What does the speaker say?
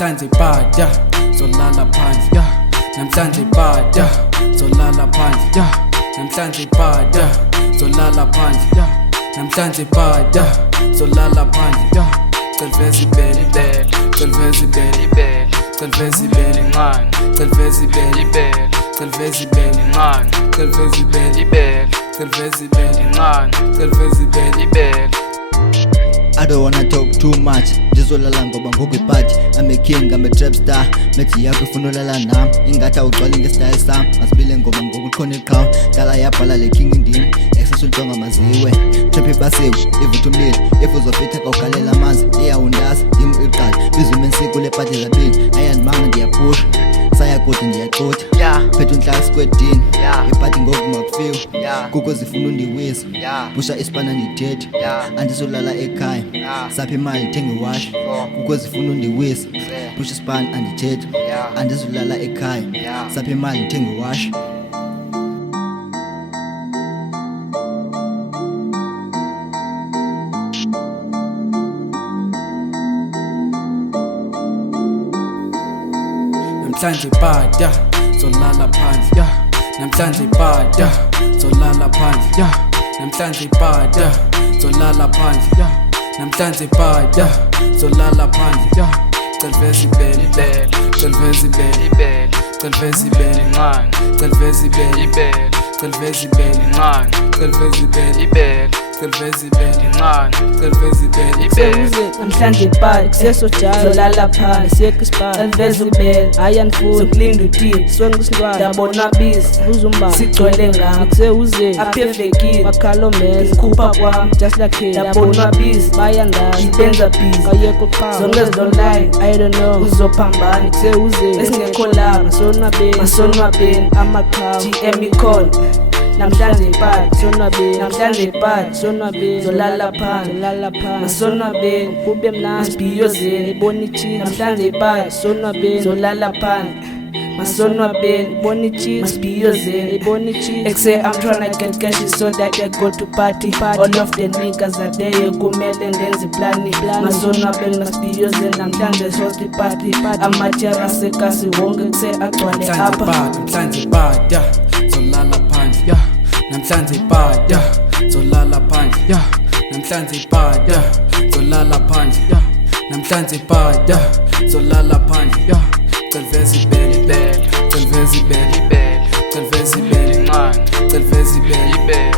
namhlanje Iparty zolala phandle namhlanje Iparty zolala phandle namhlanje Iparty zolala phandle namhlanje Iparty zolala phandle Celvezi belly Celvezi belly Celvezi belly man Celvezi belly Celvezi belly man Celvezi belly Celvezi belly man Celvezi belly I don't wanna talk too much. Ndizolala ngoba ngoku Iparty. I'm a king, I'm a trap star. Methi yakho ifuna ulala nami. Ingathi awugcwali nge-style sam. Masibile ngoba ngoku khona iqhawe. Dala yabhala le king indini. Excess untonga maziwe. Trap ibasiwe, ivutha umlilo. If uzofitha kawugalela amanzi. Iyawundaza, yimi iqala. Bizwe Man Cee kule party zabili. Ayandimanga ndiyapusha. Saya kude ndiyaqotha. Phethe Ntlaks kwedini. Iparty ngoku makufiwe. Kuko zifuna undiwisa. Pusha isipana ndithethe. Andizolala ekhaya. Sapha imali thenge wash. Kuko zifuna undiwisa. Pusha isipana andithethe. Andizolala ekhaya. Sapha imali thenge wash. namhlanje Iparty zolala phandle namhlanje Iparty zolala phandle namhlanje Iparty zolala phandle namhlanje Iparty zolala phandle Celvezi belly Celvezi belly Celvezi belly man Celvezi belly Celvezi belly man Celvezi belly Celvezi belly man Celvezi belly namhlanje Iparty kusesojalo zolala phandle siyeke isipala Celvezi belly ayanifuna sokulinda uthini sonke isintwana ndabona bizi uzumba sigcwele ngami kuseuze aphevekile bakhalo meza khupha kwami just like him ndabona bizi bayandazi benza busy ayekho qhawe zonke online I don't know uzophambana kuseuze esingekho la masonwabeni amaqhawe GM icon namhlanje Iparty sonwabeni namhlanje Iparty sonwabeni zolala phandle masonwabeni kube mnandi sibhiyozeni ibona ichini namhlanje Iparty sonwabeni zolala phandle masonwabeni ibona ichini sibhiyozeni ibona ichini say I'm tryna get cash so that I go to party all of the niggas are there kumele ndenze plani masonwabeni masibhiyozeni namhlanje host Iparty amajara sekasi wonke say agcwale apha namhlanje Iparty zolala phandle namhlanje Iparty zolala phandle namhlanje Iparty zolala phandle namhlanje Iparty zolala phandle Celvezi belly Celvezi belly Celvezi belly man Celvezi belly